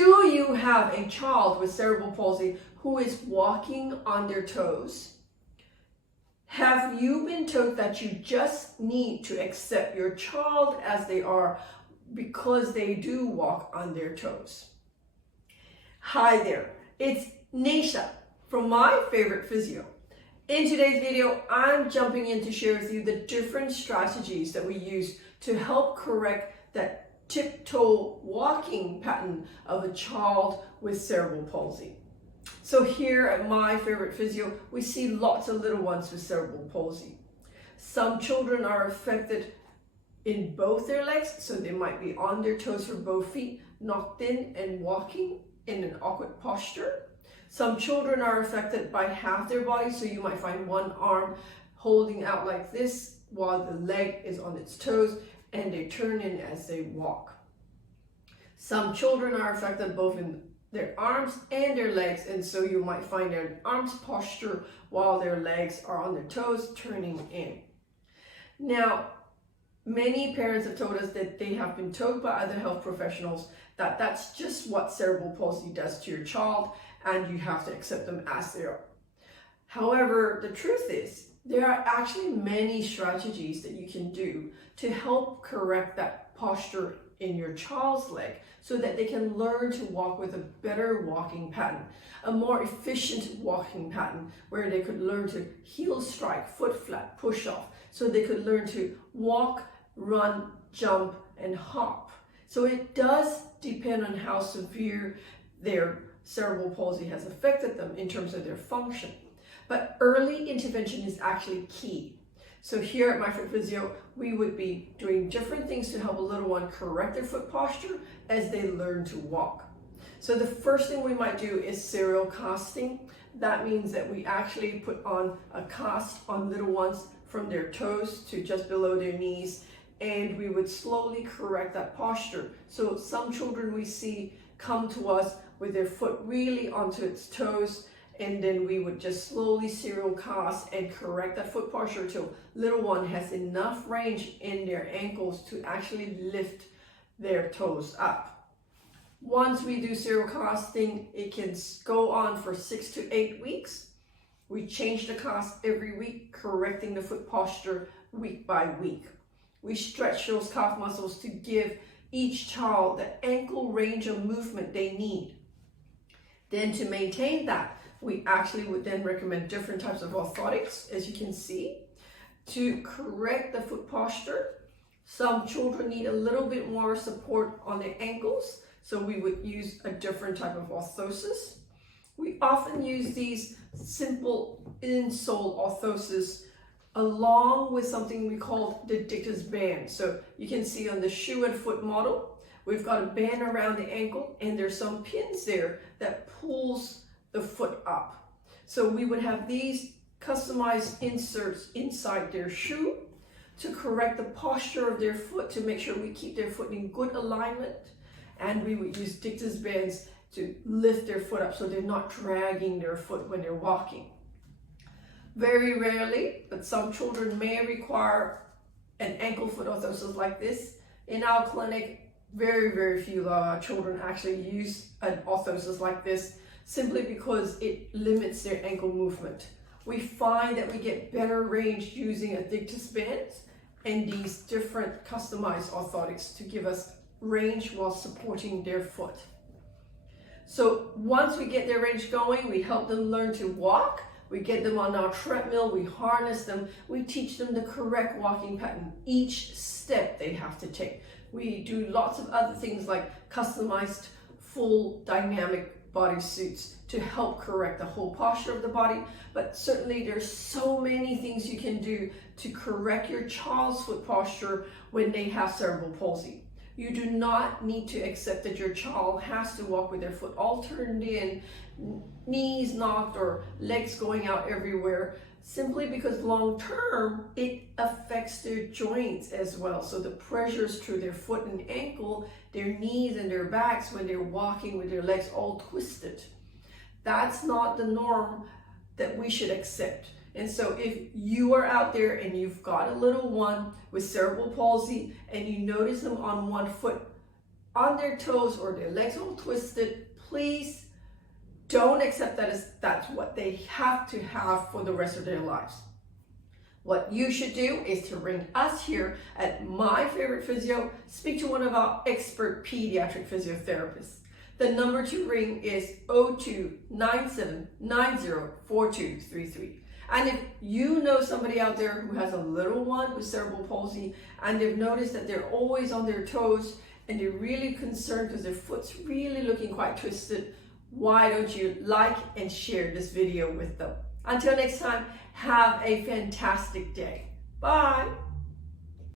Do you have a child with cerebral palsy who is walking on their toes? Have you been told that you just need to accept your child as they are because they do walk on their toes? Hi there, it's Neesha from My Favorite Physio. In today's video, I'm jumping in to share with you the different strategies that we use to help correct that tiptoe walking pattern of a child with cerebral palsy. So here at My Favorite Physio, we see lots of little ones with cerebral palsy. Some children are affected in both their legs, so they might be on their toes for both feet, knocked in and walking in an awkward posture. Some children are affected by half their body, so you might find one arm holding out like this while the leg is on its toes, and they turn in as they walk. Some children are affected both in their arms and their legs, and so you might find their arms posture while their legs are on their toes turning in. Now, many parents have told us that they have been told by other health professionals that that's just what cerebral palsy does to your child, and you have to accept them as they are. However, the truth is, there are actually many strategies that you can do to help correct that posture in your child's leg so that they can learn to walk with a better walking pattern, a more efficient walking pattern where they could learn to heel strike, foot flat, push off, so they could learn to walk, run, jump, and hop. So it does depend on how severe their cerebral palsy has affected them in terms of their function. But early intervention is actually key. So here at My Favorite Physio, we would be doing different things to help a little one correct their foot posture as they learn to walk. So the first thing we might do is serial casting. That means that we actually put on a cast on little ones from their toes to just below their knees, and we would slowly correct that posture. So some children we see come to us with their foot really onto its toes, and then we would just slowly serial cast and correct that foot posture till little one has enough range in their ankles to actually lift their toes up. Once we do serial casting, it can go on for 6 to 8 weeks. We change the cast every week, correcting the foot posture week by week. We stretch those calf muscles to give each child the ankle range of movement they need. Then to maintain that, we actually would then recommend different types of orthotics, as you can see, to correct the foot posture. Some children need a little bit more support on their ankles, so we would use a different type of orthosis. We often use these simple insole orthoses along with something we call the Dictus band. So you can see on the shoe and foot model, we've got a band around the ankle, and there's some pins there that pulls the foot up. So we would have these customized inserts inside their shoe to correct the posture of their foot, to make sure we keep their foot in good alignment. And we would use Dictus bands to lift their foot up so they're not dragging their foot when they're walking. Very rarely, but some children may require an ankle foot orthosis like this. In our clinic, very few of our children actually use an orthosis like this, simply because it limits their ankle movement. We find that we get better range using a Dictus band and these different customized orthotics to give us range while supporting their foot. So once we get their range going, we help them learn to walk. We get them on our treadmill, we harness them, we teach them the correct walking pattern, each step they have to take. We do lots of other things like customized full dynamic body suits to help correct the whole posture of the body. But certainly there's so many things you can do to correct your child's foot posture when they have cerebral palsy. You do not need to accept that your child has to walk with their foot all turned in, knees knocked, or legs going out everywhere, simply because long term it affects their joints as well. So the pressures through their foot and ankle, their knees and their backs when they're walking with their legs all twisted. That's not the norm that we should accept. And so if you are out there and you've got a little one with cerebral palsy and you notice them on one foot on their toes or their legs all twisted, please don't accept that as that's what they have to have for the rest of their lives. What you should do is to ring us here at My Favorite Physio, speak to one of our expert pediatric physiotherapists. The number to ring is 0297904233. And if you know somebody out there who has a little one with cerebral palsy and they've noticed that they're always on their toes and they're really concerned because their foot's really looking quite twisted, why don't you like and share this video with them? Until next time, have a fantastic day. Bye.